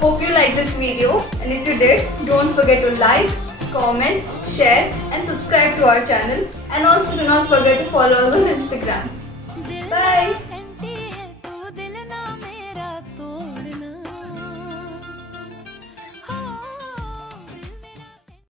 Hope you liked this video, and if you did, don't forget to like, comment, share and subscribe to our channel, and also do not forget to follow us on Instagram. Bye!